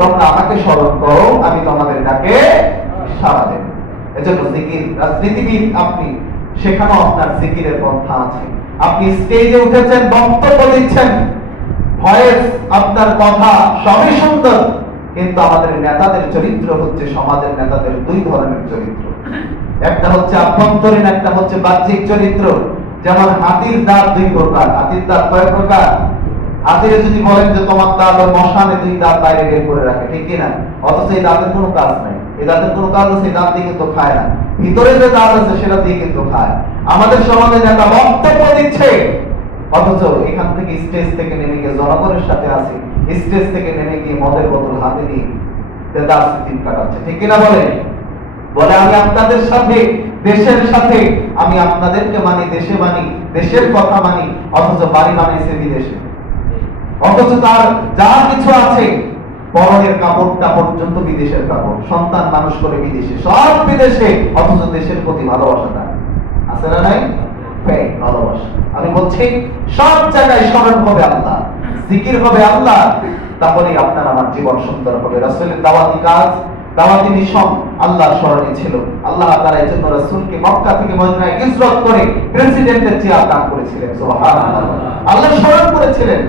তোমরা আমাকে স্মরণ করো, আমি তোমাদের ডাকে সাড়া দেব। এজন্য জিকির, রাজনীতিবিদ আপনি, সেখানেও আপনার জিকিরের পন্থা আছে। আপনি স্টেজে উঠেছেন, বক্তব্য দিচ্ছেন, ভয়েস, আপনার কথা সবই সুন্দর, কিন্তু আমাদের নেতাদের চরিত্র হচ্ছে, সমাজের নেতাদের দুই ধরনের চরিত্র। একটা হচ্ছে আভ্যন্তরীণ, একটা হচ্ছে বাহ্যিক চরিত্র। যেমন হাতির দাঁত দুই প্রকার। হাতির দাঁত কয় প্রকার? হাতিরে যদি বলেন যে তোমার দাঁত মশানে দুই দাঁত বাইরে বের করে রাখে, ঠিক কিনা? অথচ এই দাঁতের কোনো কাজ নাই। এই দাঁতের কোনো কাজ আছে? এই দাঁত দিয়ে কিন্তু খায় না। ভিতরে যে দাঁত আছে সেটা দিয়ে কিন্তু খায়। আমাদের সমাজে নেতা বক্তব্য দিচ্ছে, অথচ এখান থেকে স্টেজ থেকে নেমে গিয়ে জনগণের সাথে আছে, স্টেজ থেকে নেমে গিয়ে মদের বোতল হাতে নিয়ে দিন কাটাচ্ছে, ঠিক কিনা? বলে আমি আপনাদের সাথে, দেশের সাথে, আমি আপনাদেরকে মানি, দেশে মানি, দেশের কথা মানি, অথচ বাড়ি বানিয়েছে বিদেশে। অথচ তার যা কিছু আছে, পরনের কাপড়টা পর্যন্ত বিদেশের কাপড়, সন্তান মানুষ করে বিদেশে, সব বিদেশে, অথচ দেশের প্রতি ভালোবাসা তার আছে না নাই? ভালোবাসা। আমি বলছি সব জায়গায় স্মরণ হবে আল্লাহ, জিকির হবে আল্লাহ, তাহলেই আপনার আমার জীবন সুন্দর হবে। রাসূলের দাওয়াতি কাজ, দাওয়াতি মিশন আল্লাহর স্মরণে ছিল। আল্লাহ তাআলা এই জন্য রাসূলকে মক্কা থেকে মদিনায় হিজরত করে প্রেসিডেন্টের চেয়ার দান করেছিলেন। সুবহানাল্লাহ। আল্লাহ স্মরণ করেছিলেন।